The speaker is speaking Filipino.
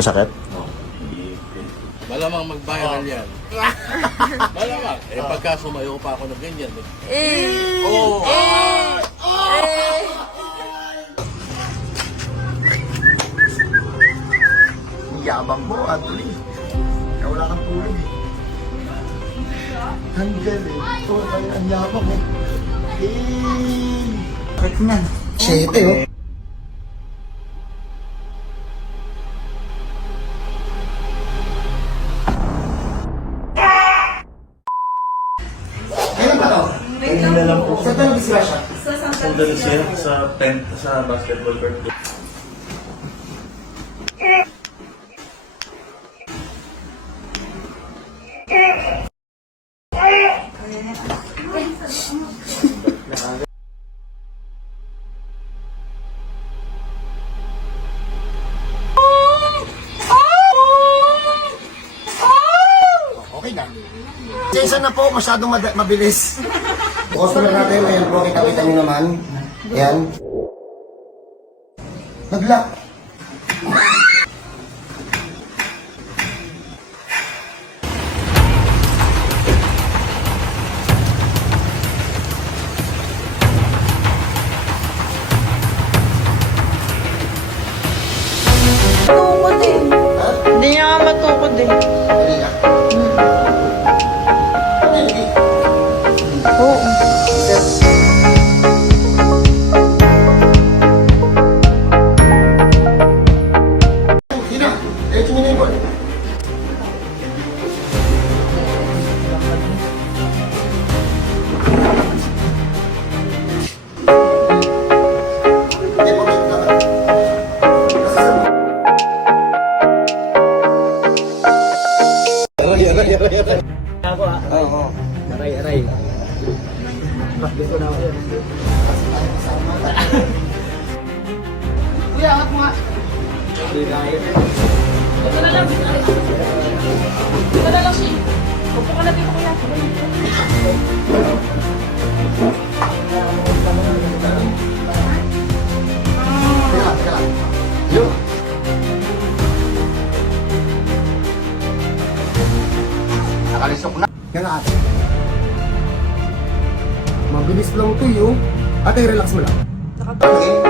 Masakit? Oh. Malamang mag-viral yan. Malamang. Eh, pagka sumayo pa ako ng ganyan. Oh! Yabang mo, Anthony. Kaya wala kang tulog eh. Ang galing. Ito, ang yabang mo. Bakit nga? 7 oh. Kailan pa to? Ayun na lang po. Saan tayo disgrasya? Sandali siya sa tent, sa basketball court. Okay na. Jason na po, masyadong mabilis. Customer natin, ayan po, kita-kita nyo naman. Ayan. Nag-lock. Matukod eh. Hindi niya nga matukod eh. Dali na. Dali. Oo. Sino? Diretso nyo na yung ball. Hindi po, wait lang. Oo. Aray. Bakit ko na ako yan? Kuya, angat mo nga. Hindi kaya. Ito na lang. Ito na lang siya. Upo ka na dito kuya. Teka lang. Yun. Nakalisok na. Yan na ate. Mabilis lang to yun. Ate, relax mo lang. Nakapagod. Okay.